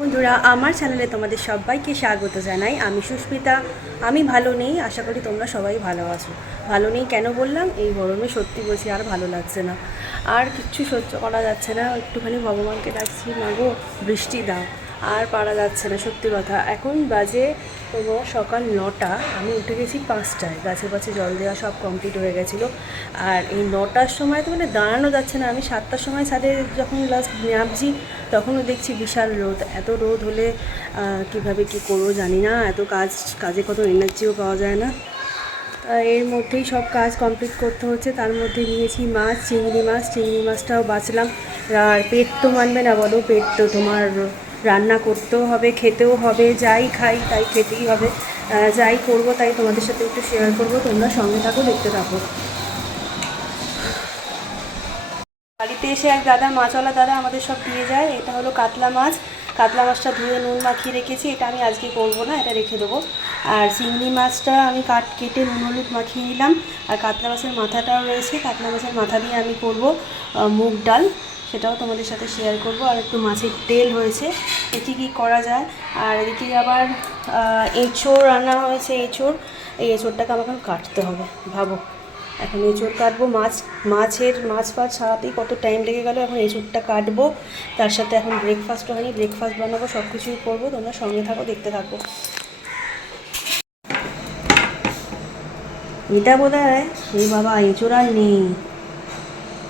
বন্ধুরা, আমার চ্যানেলে তোমাদের সবাইকে স্বাগত জানাই। আমি সুস্মিতা। আমি ভালো নেই, আশা করি তোমরা সবাই ভালো আছো। ভালো নেই কেন বললাম? এই গরমে সত্যি বলছি আর ভালো লাগছে না। আর কিচ্ছু সহ্য করা যাচ্ছে না। একটুখানি ভগবানকে ডাকছি মাগো বৃষ্টি দাও। আর পারা যাচ্ছে না, সত্যি কথা। এখন বাজে তোমার সকাল নটা, আমি উঠে গেছি পাঁচটায়। গাছে গাছে জল দেওয়া সব কমপ্লিট হয়ে গেছিল। আর এই নটার সময় তো মানে দাঁড়ানো যাচ্ছে না। আমি সাতটার সময় ছাদে যখন লাস্ট নামছি, তখনও দেখছি বিশাল রোদ। এত রোদ হলে কীভাবে কি করব জানি না। এত কাজ, কাজে কত এনার্জিও পাওয়া যায় না। এর মধ্যেই সব কাজ কমপ্লিট করতে হচ্ছে। তার মধ্যে নিয়েছি মাছ, চিংড়ি মাছ। চিংড়ি মাছটাও বাঁচলাম। আর পেট তো মানবে না বলো, পেট তো তোমার রান্না করতেও হবে, খেতেও হবে, যাই খাই তাই খেতেই হবে। যাই করব তাই তোমাদের সাথে একটু শেয়ার করব, তোমরা সঙ্গে থাকো, দেখতে থাকো। বাড়িতে এসে এক দাদা মাছওয়ালা দাদা আমাদের সব দিয়ে যায়, এটা হলো কাতলা মাছ। কাতলা মাছটা ধুয়ে নুন মাখিয়ে রেখেছি, এটা আমি আজকে করব না, এটা রেখে দেবো। আর চিংড়ি মাছটা আমি কাট কেটে নুন হলুদ মাখিয়ে নিলাম। আর কাতলা মাছের মাথাটাও রয়েছে। কাতলা মাছের মাথা দিয়ে আমি করব মুগ ডাল। সেটাও তোমাদের সাথে শেয়ার করব। আর একটু মাছের তেল হয়েছে। এটি কি করা যায়? আর এদিকে আবার এঁচোড় রান্না হয়েছে, এঁচোড়। এই এঁচোড়টাকে আমাকে কাটতে হবে। ভাবো। এখন এঁচোড় কাটবো। মাছ, মাছের মাছ ফাছ ছাড়াতেই কত টাইম লেগে গেল। এখন এঁচোড়টা কাটবো। তার সাথে এখন ব্রেকফাস্টও হয়নি। ব্রেকফাস্ট বানাবো সব কিছুই করব। তোমরা সঙ্গে থাকো, দেখতে থাকো। এটা বোধ হয় এই বাবা এঁচোড় আর নেই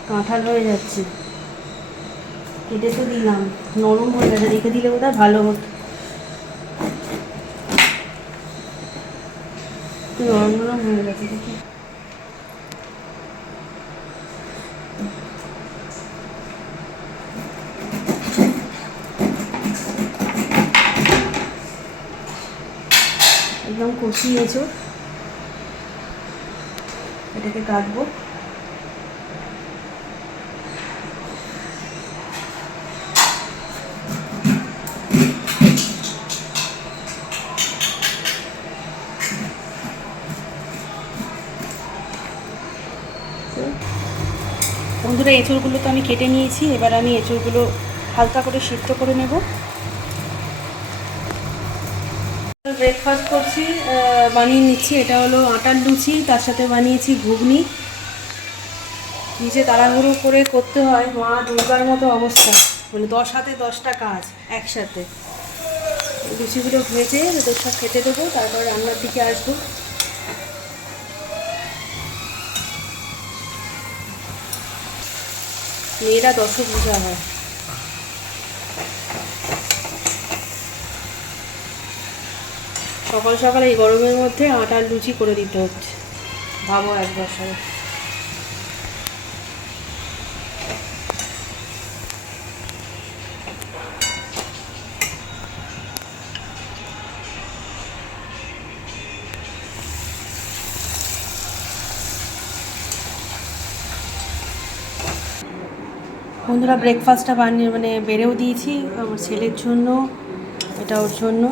কাঁঠাল হয়ে যাচ্ছে। কেটে তো দিলাম। নরম হয়ে গেছে। রেখে দিলে বোধ হয় ভালো হতো। নরম নরম হয়ে গেছে দেখি। একদম কষিয়েছো এটাকে কাটবো। বন্ধুরা এঁচড়গুলো তো আমি কেটে নিয়েছি। এবার আমি এঁচড়গুলো হালকা করে সিদ্ধ করে নেব। ব্রেকফাস্ট করছি বানিয়ে নিচ্ছি। এটা হলো আটার লুচি, তার সাথে বানিয়েছি ঘুগনি। নিচে তাড়াহুড়ো করে করতে হয়। মা দুর্গার মতো অবস্থা। মানে দশ হাতে দশটা কাজ একসাথে। লুচিগুলো ভেজে ওদের সব খেতে দেবো, তারপর রান্নার দিকে আসব। মেয়েরা দশ পূজা হয়। সকাল সকাল এই গরমের মধ্যে আটার লুচি করে দিতে হচ্ছে। ভাবো একবার সবাই। বন্ধুরা ব্রেকফাস্টটা বানিয়ে মানে বেড়েও দিয়েছি আমার ছেলের জন্য, এটা ওর জন্য।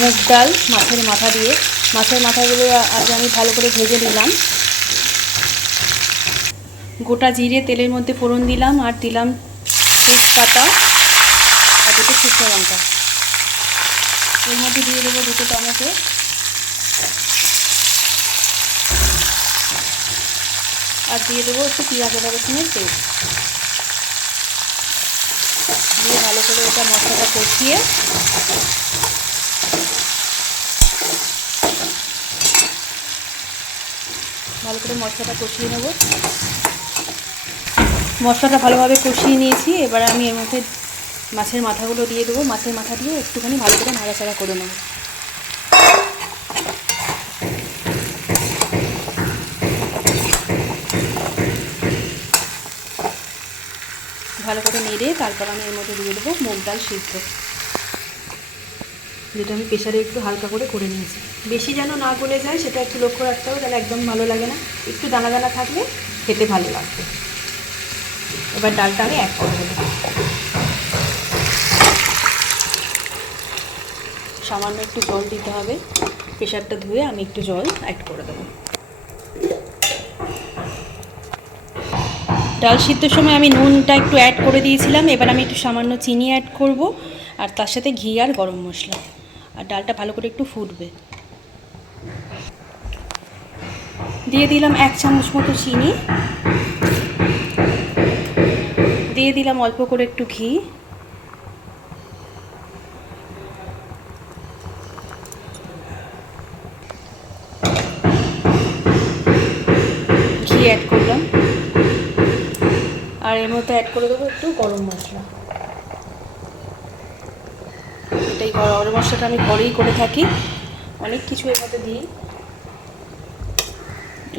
মুগ ডাল মাছের মাথা দিয়ে। মাছের মাথাগুলো আজ আমি ভালো করে ভেজে নিলাম। গোটা জিরে তেলের মধ্যে ফোড়ন দিলাম আর দিলাম তেজপাতা আর দুটো শুকনো লঙ্কা। এর মধ্যে দিয়ে দেবো দুটো টমেটো। আর দিয়ে দেবো একটু পেঁয়াজ, আদা রসুনের পেস্ট। দিয়ে ভালো করে এটা মশলাটা কষিয়ে ভালো করে মশলাটা কষিয়ে নেব। মশলাটা ভালোভাবে কষিয়ে নিয়েছি। এবার আমি এর মধ্যে মাছের মাথাগুলো দিয়ে দেবো। মাছের মাথা দিয়ে একটুখানি ভালো করে নাড়াচাড়া করে নেব। ভালো করে নেড়ে তারপর আমি এর মধ্যে দিয়ে দেবো মুগ ডাল সিদ্ধ। যেটা আমি প্রেশারে একটু হালকা করে করে নিয়েছি। বেশি যেন না গলে যায়, সেটা একটু লক্ষ্য রাখতে হবে তাহলে একদম ভালো লাগে না। একটু দানা দানা থাকলে খেতে ভালো লাগবে। এবার ডালটা আমি অ্যাড করে দেবো সামান্য একটু জল দিতে হবে। প্রেশারটা ধুয়ে আমি একটু জল অ্যাড করে দেবো। ডাল সিদ্ধর সময় আমি নুনটা একটু অ্যাড করে দিয়েছিলাম। এবার আমি একটু সামান্য চিনি অ্যাড করব। আর তার সাথে ঘি আর গরম মশলা। আর ডালটা ভালো করে একটু ফুটবে। দিয়ে দিলাম এক চামচ মতো চিনি। দিয়ে দিলাম অল্প করে একটু ঘি। ঘি অ্যাড করলাম। আর এর মধ্যে অ্যাড করে দেবো একটু গরম মশলা। এটাই গরম মশলাটা আমি ঘরেই করে থাকি। অনেক কিছু এর মধ্যে দিই।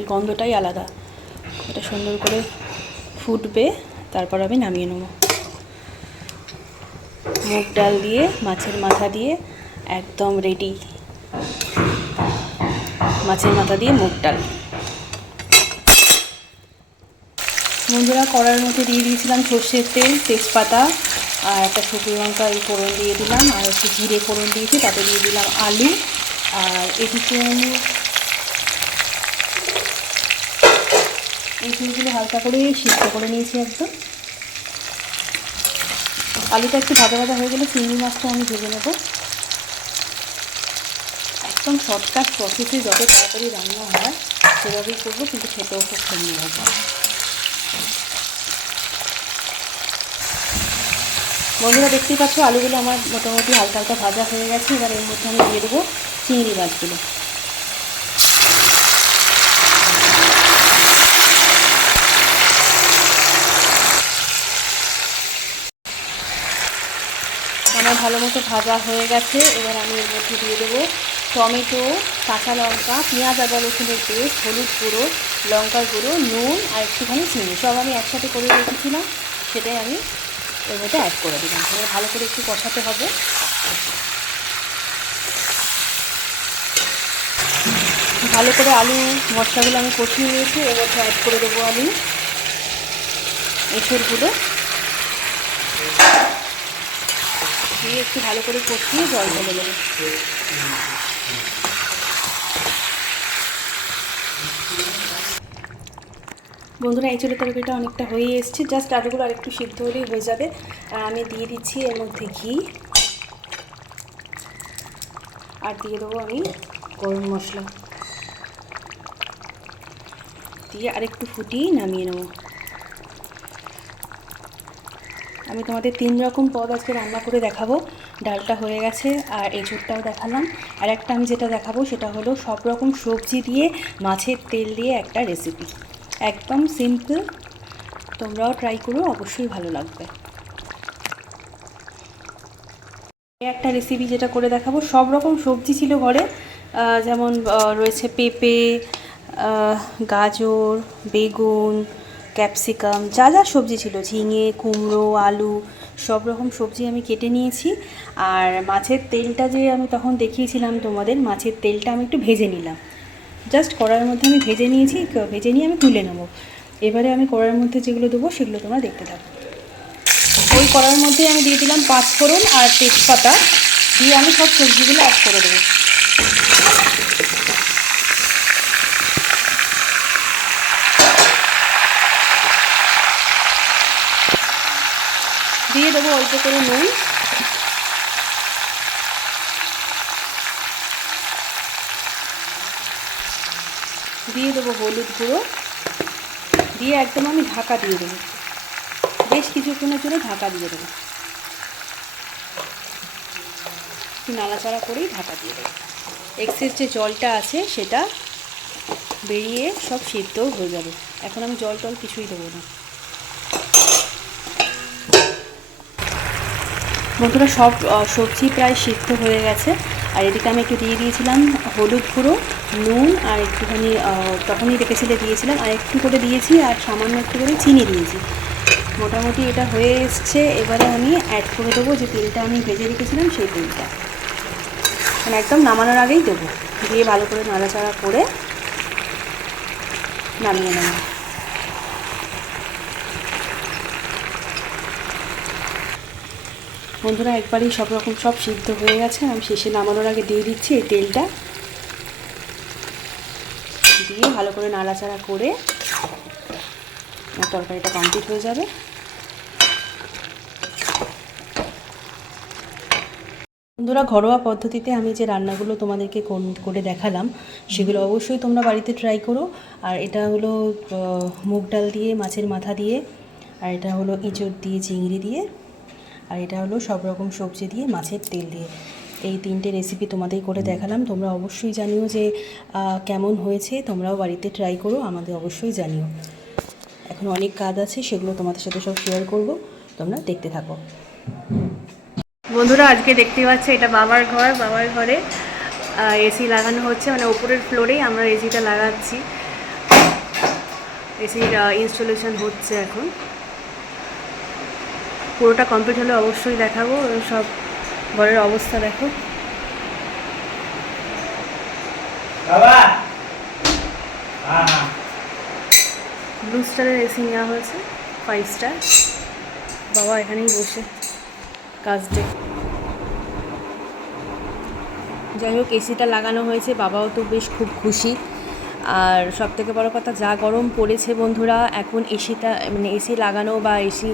গন্ধটাই আলাদা। এটা সুন্দর করে ফুটবে, তারপর আমি নামিয়ে নেব। মুগ ডাল দিয়ে, মাছের মাথা দিয়ে একদম রেডি মাছের মাথা দিয়ে মুগ ডাল। বন্ধুরা কড়ার মধ্যে দিয়ে দিয়েছিলাম সর্ষের তেল, তেজপাতা, আর একটা শুকনো লঙ্কা এই ফোড়ন দিয়ে দিলাম, আর একটু জিরে ফোড়ন দিয়েছি, তাতে দিয়ে দিলাম আলু। আর এদিকে আমি এই ফুলগুলো হালকা করে সিদ্ধ করে নিয়েছি একদম। আলুটা একটু ভাজা ভাজা হয়ে গেলে চিংড়ি মাছটা আমি ভেজে নেব। একদম শর্টকাট প্রসেসে যত তাড়াতাড়ি রান্না হয়, সেভাবেই করব, কিন্তু খেতেও খুব সুন্দর হবে। বন্ধুরা, দেখতেই পাচ্ছ, আলুগুলো আমার মোটামুটি হালকা হালকা ভাজা হয়ে গেছে। এবার এর মধ্যে আমি দিয়ে দেবো চিংড়ি মাছগুলো আমার ভালো মতো ভাজা হয়ে গেছে, এবার আমি এর মধ্যে দিয়ে দেবো টমেটো, কাঁচা লঙ্কা, পেঁয়াজ আদা রসুনের পেস্ট, হলুদ গুঁড়ো, লঙ্কার গুঁড়ো, নুন আর একটুখানি চিনি। সব আমি একসাথে করে রেখেছিলাম, সেটাই আমি এর মধ্যে অ্যাড করে দিলাম। এবার ভালো করে একটু কষাতে হবে। ভালো করে আলু মশলাগুলো আমি কষিয়ে নিয়েছি, এর মধ্যে অ্যাড করে দেবো আমি। এঁচড়গুলো। দিয়ে একটু ভালো করে কষিয়ে জল ঢেলে দেবো। বন্ধুরা, এই চলে তরকারিটা অনেকটা হয়ে এসছে। জাস্ট আলুগুলো আরেকটু সিদ্ধ হলেই হয়ে যাবে। আর আমি দিয়ে দিচ্ছি এর মধ্যে ঘি। আর দিয়ে দেবো আমি গরম মশলা। দিয়ে আরেকটু ফুটিয়ে নামিয়ে নেব। আমি তোমাদের তিন রকম পদ আজকে রান্না করে দেখাবো। ডালটা হয়ে গেছে আর এঁচুরটাও দেখালাম। আর একটা আমি যেটা দেখাবো সেটা হলো সব রকম সবজি দিয়ে মাছের তেল দিয়ে একটা রেসিপি একদম সিম্পল তোমরাও ট্রাই করো, অবশ্যই ভালো লাগবে। একটা রেসিপি যেটা করে দেখাবো, সব রকম সবজি ছিল ঘরে। যেমন রয়েছে পেঁপে গাজর, বেগুন ক্যাপসিকাম, যা যা সবজি ছিল, ঝিঙে, কুমড়ো, আলু, সব রকম সবজি আমি কেটে নিয়েছি। আর মাছের তেলটা যে আমি তখন দেখিয়েছিলাম তোমাদের, মাছের তেলটা আমি একটু ভেজে নিলাম। জাস্ট কড়ার মধ্যে আমি ভেজে নিয়েছি ভেজে নিয়ে আমি তুলে নেব। এবারে আমি কড়ার মধ্যে যেগুলো দেবো, সেগুলো তোমরা দেখতে থাকো। ওই কড়ার মধ্যে আমি দিয়ে দিলাম পাঁচ ফোড়ন আর তেজপাতা। দিয়ে আমি সব সবজিগুলো অ্যাড করে দেবো। দিয়ে করে নুন। দিয়ে দেবো হলুদ গুঁড়ো। দিয়ে একদম আমি ঢাকা দিয়ে দেবো। বেশ কিছুক্ষণের জন্য ঢাকা দিয়ে দেবো। একটু নাড়াচাড়া করেই ঢাকা দিয়ে দেবো। এক্সেস যে জলটা আছে সেটা বেরিয়ে সব সিদ্ধ হয়ে যাবে। এখন আমি জল টল কিছুই দেবো না। বন্ধুরা সব সবজি প্রায় সিদ্ধ হয়ে গেছে। আর এদিকে আমি একটু দিয়ে দিয়েছিলাম হলুদ গুঁড়ো, নুন আর একটুখানি তখনই রেখেছিলে দিয়েছিলাম। আর একটু করে দিয়েছি আর সামান্য একটু করে চিনি দিয়েছি। মোটামুটি এটা হয়ে এসছে। এবারে আমি অ্যাড করে দেবো যে তেলটা আমি ভেজে রেখেছিলাম সেই তেলটা। মানে একদম নামানোর আগেই দেবো। দিয়ে ভালো করে নাড়াচাড়া করে নামিয়ে নেব। বন্ধুরা, একবারেই সব রকম সব সিদ্ধ হয়ে গেছে। আমি শেষে নামানোর আগে দিয়ে দিচ্ছি এই তেলটা। দিয়ে ভালো করে নাড়াচাড়া করে তরকারিটা কমপ্লিট হয়ে যাবে। বন্ধুরা, ঘরোয়া পদ্ধতিতে আমি যে রান্নাগুলো তোমাদেরকে করে দেখালাম, সেগুলো অবশ্যই তোমরা বাড়িতে ট্রাই করো। আর এটা হলো মুগ ডাল দিয়ে, মাছের মাথা দিয়ে, আর এটা হলো ইঁচড় দিয়ে, চিংড়ি দিয়ে। আর এটা হলো সব রকম সবজি দিয়ে মাছের তেল দিয়ে। এই তিনটে রেসিপি তোমাদের করে দেখালাম। তোমরা অবশ্যই জানিও যে কেমন হয়েছে। তোমরাও বাড়িতে ট্রাই করো, আমাদের অবশ্যই জানিও। এখন অনেক কাজ আছে, সেগুলো তোমাদের সাথে সব শেয়ার করব। তোমরা দেখতে থাকো। বন্ধুরা, আজকে দেখতে পাচ্ছ, এটা বাবার ঘর। বাবার ঘরে এসি লাগানো হচ্ছে। মানে ওপরের ফ্লোরেই আমরা এসিটা লাগাচ্ছি। এসির ইনস্টলেশন হচ্ছে এখন। পুরোটা কমপ্লিট হলে অবশ্যই দেখাবো সব ঘরের অবস্থা দেখো। ব্লু স্টারের এসি নেওয়া হয়েছে ফাইভ স্টার বাবা এখানেই বসে কাজ দেখ। যাই হোক এসিটা লাগানো হয়েছে বাবাও তো বেশ খুব খুশি। আর সব থেকে বড় কথা যা গরম পড়েছে বন্ধুরা এখন এসিটা মানে এসি লাগানো বা এসি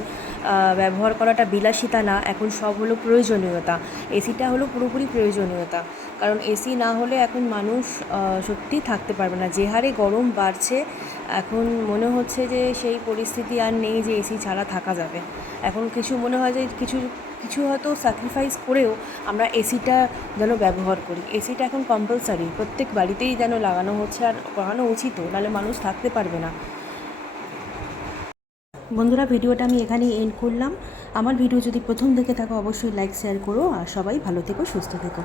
ব্যবহার করাটা বিলাসিতা না এখন সব হলো প্রয়োজনীয়তা। এসিটা হলো পুরোপুরি প্রয়োজনীয়তা। কারণ এসি না হলে এখন মানুষ আহ, সত্যিই থাকতে পারবে না। যে হারে গরম বাড়ছে এখন মনে হচ্ছে যে সেই পরিস্থিতি আর নেই যে এসি ছাড়া থাকা যাবে। এখন কিছু মনে হয় যে কিছু কিছু হয়তো স্যাক্রিফাইস করেও আমরা এসিটা যেন ব্যবহার করি। এসিটা এখন কম্পালসারি প্রত্যেক বাড়িতেই যেন লাগানো হচ্ছে আর লাগানো উচিতও নাহলে মানুষ থাকতে পারবে না। বন্ধুরা, ভিডিওটা আমি এখানেই এন্ড করলাম। আমার ভিডিও যদি প্রথম দেখে থাকো, অবশ্যই লাইক শেয়ার করো। আর সবাই ভালো থেকো, সুস্থ থেকো।